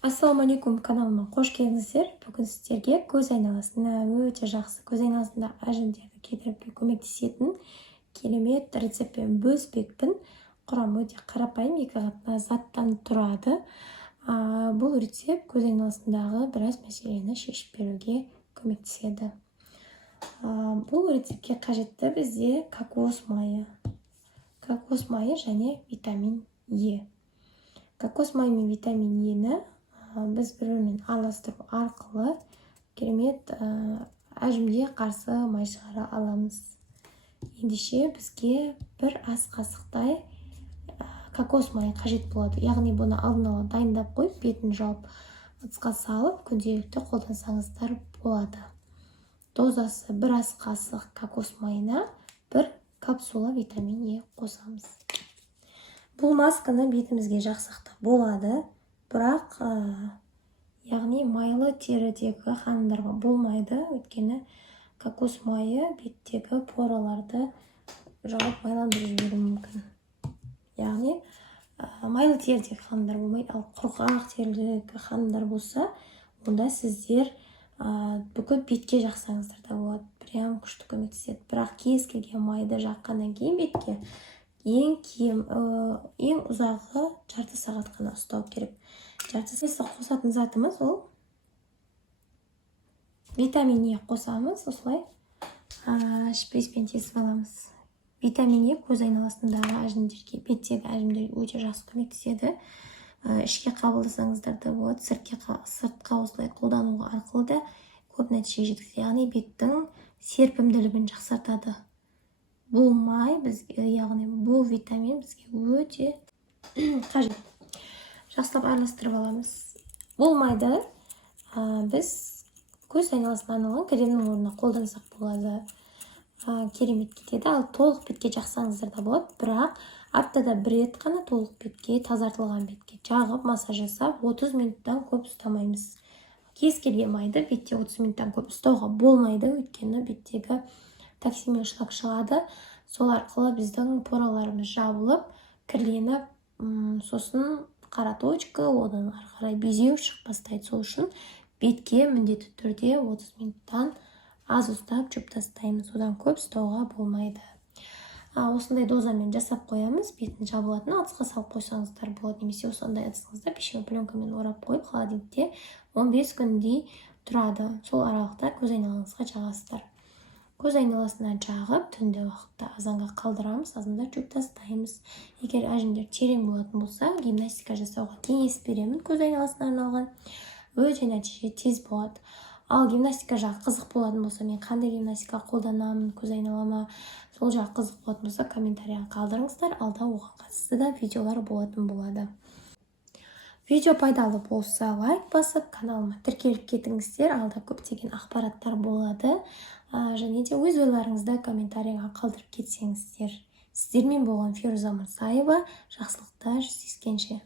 Ассалаумалейкум, каналыма қош келдіңіздер. Бүгін сіздерге көз айналасына өте жақсы, көз айналасында әжімдерді кетіруге көмектесетін керемет рецептпен бөліспекпін. Құрамы өте қарапайым, екі ғана заттан тұрады. Бұл рецепт көз айналасындағы біраз мәселені шешіп беруге көмектеседі. Бұл рецептке қажетті бізде кокос майы және витамин Е. Кокос майы мен витамин Ені біз бір-бірімен араластыру арқылы керемет әжімге қарсы май шығара аламыз. Ендеше бізге бір ас қасықтай кокос майы қажет болады. Яғни бұны алдын ала дайындап қойып, бетін жауып, ыдысқа салып, күнделікті қолдансаңыздар болады. Дозасы бір ас қасық кокос майына бір капсула витамин Е қосамыз. Бұл масканы бетімізге жақсақта болады, бірақ яғни майлы терідегі ханымдарға болмайды, өйткені кокос майы беттегі пораларды жауып майландырып жіберуі мүмкін. Яғни майлы терідегі ханымдар болмайды, ал құрғақ терідегі ханымдар болса, онда сіздер бүкіл бетке жақсаңыздар да болады. Прям күшті көмектеседі. Бірақ кез келген майды жаққаннан кейін бетке ең ұзағы жарты сағат қана ұстау керек. Жарты сағат қосатын затымыз ол витамин Е қосамыз, осылай шприцпен тесіп аламыз. Витамин Е көз айналасындағы әжімдерге, беттегі әжімдерге өте жақсы көмектеседі. Ішке қабылдасаңыздар да болады, сыртқа осылай қолдануға арқылы да көп нәтиже жеткізеді. Яғни беттің серпімділігін жақсартады. Бұл май бізге, яғни бұл витамин бізге өте қажет. Жақсылап араластырып аламыз. Бұл майды біз көз айналасына арналған кремнің орнына қолдансақ болады. Керемет кетеді. Ал толық бетке жақсаңыздар да болады, бірақ аптада бір рет қана толық бетке, тазартылған бетке жағып, массаж жасап, 30 минуттан көп ұстамаймыз. Кез келген майды бетте 30 минуттан көп ұстауға болмайды, өйткені беттегі токсин мен шлак шығады. Сол арқылы біздің пораларымыз жабылып, кірленіп, сосын қара точка, одан ары қарай безеу шығып бастайды. Сол үшін бетке міндетті түрде 30 минуттан аз ұстап жуып тастаймыз. Одан көп ұстауға болмайды. Осындай дозамен жасап қоямыз. Бетін жабылатын ыдысқа салып қойсаңыздар болады, немесе осындай ыдысыңызда пищевой пленкамен орап қойып, холодильникте 15 күндей тұрады. Сол аралықта көз айналаңызға жағасыздар. Көз айналасына жағып, түнде уақытта азанға қалдырамыз, азанда жуып тастаймыз. Егер әжімдер терең болатын болса, гимнастика жасауға кеңес беремін. Көз айналасына арналған өте нәтиже тез болады. Ал гимнастика жағы қызық болатын болса, мен қандай гимнастика қолданамын көз айналама, сол жағы қызық болатын болса, комментарияға қалдырыңыздар. Алда оған қатысты да видеолар болатын болады. Видео пайдалы болса, лайк басып, каналыма тіркеліп кетіңіздер. Алда көптеген ақпараттар болады. Және де өз ойларыңызды комментарияға қалдырып кетсеңіздер. Сіздермен болған Феруза Мырзаева. Жақсылықта жүздескенше.